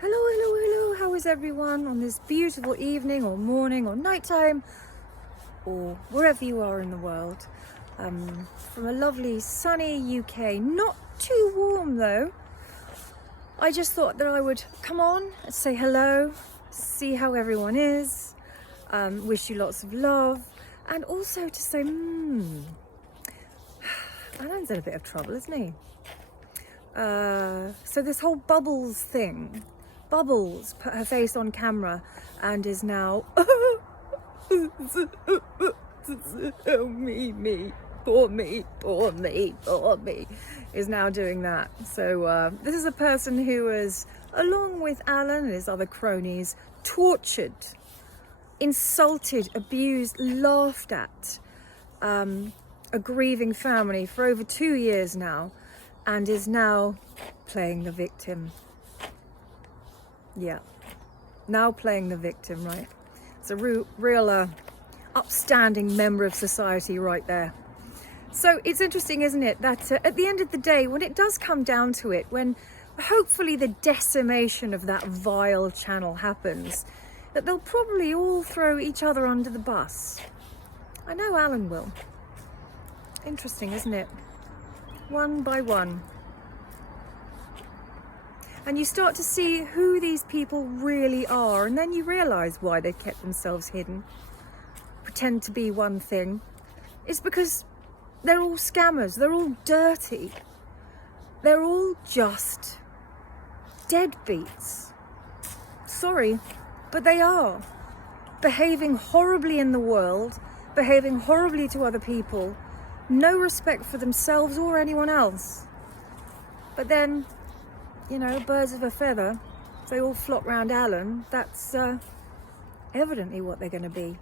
Hello, hello, hello. How is everyone on this beautiful evening or morning or nighttime or wherever you are in the world? From a lovely sunny UK, not too warm though. I just thought that I would come on and say hello, see how everyone is, wish you lots of love, and also to say, Alan's in a bit of trouble, isn't he? So this whole Bubbles thing, Bubbles put her face on camera and is now me, poor me, poor me, poor me, is now doing that. So this is a person who is, along with Alan and his other cronies, tortured, insulted, abused, laughed at a grieving family for over 2 years now, and is now playing the victim. Yeah, now playing the victim, right? It's a real upstanding member of society right there. So it's interesting, isn't it, that at the end of the day, when it does come down to it, when hopefully the decimation of that vile channel happens, that they'll probably all throw each other under the bus. I know Alan will. Interesting, isn't it? One by one. And you start to see who these people really are, and then you realise why they've kept themselves hidden, pretend to be one thing. It's because they're all scammers, they're all dirty, they're all just deadbeats. Sorry, but they are. Behaving horribly in the world, behaving horribly to other people, no respect for themselves or anyone else. But then, you know, birds of a feather, if they all flock round Alan, that's evidently what they're going to be.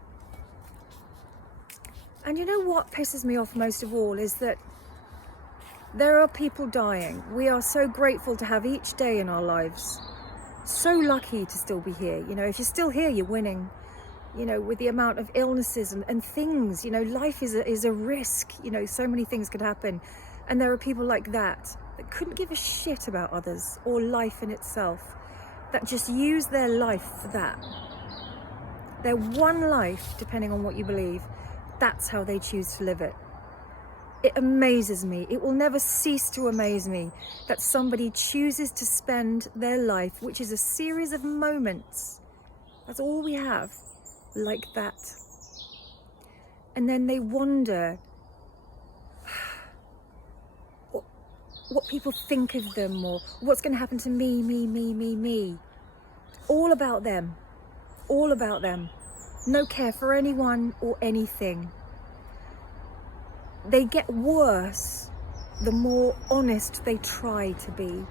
And you know what pisses me off most of all is that there are people dying. We are so grateful to have each day in our lives. So lucky to still be here. You know, if you're still here, you're winning. You know, with the amount of illnesses and things, you know, life is a risk. You know, so many things could happen. And there are people like that couldn't give a shit about others or life in itself, that just use their life for that. Their one life, depending on what you believe, that's how they choose to live it. It amazes me. It will never cease to amaze me that somebody chooses to spend their life, which is a series of moments, that's all we have, like that. And then they wonder what people think of them, or what's going to happen to me. All about them. All about them. No care for anyone or anything. They get worse the more honest they try to be.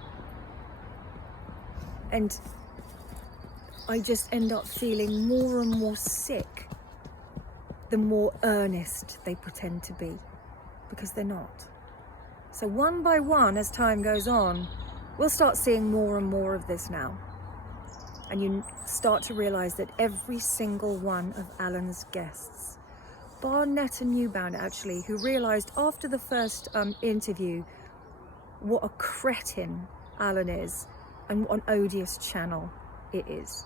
And I just end up feeling more and more sick the more earnest they pretend to be, because they're not. So one by one, as time goes on, we'll start seeing more and more of this now. And you start to realise that every single one of Alan's guests, bar Netta Newbound actually, who realised after the first interview what a cretin Alan is and what an odious channel it is.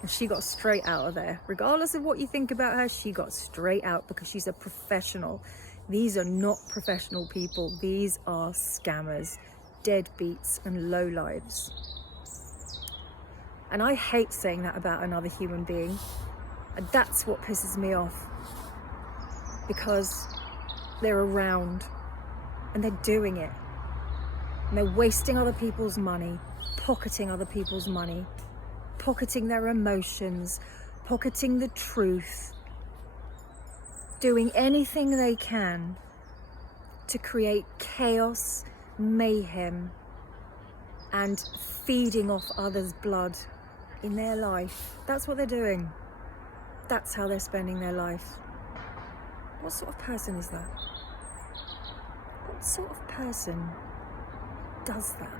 And she got straight out of there. Regardless of what you think about her, she got straight out because she's a professional. These are not professional people. These are scammers, deadbeats and lowlives. And I hate saying that about another human being. And that's what pisses me off. Because they're around and they're doing it. And they're wasting other people's money, pocketing other people's money, pocketing their emotions, pocketing the truth, doing anything they can to create chaos, mayhem, and feeding off others' blood in their life. That's what they're doing. That's how they're spending their life. What sort of person is that? What sort of person does that?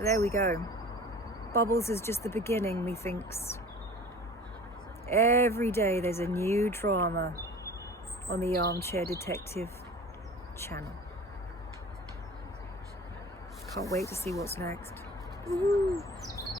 There we go. Bubbles is just the beginning, methinks. Every day there's a new drama on the Armchair Detective channel. Can't wait to see what's next. Woo-hoo.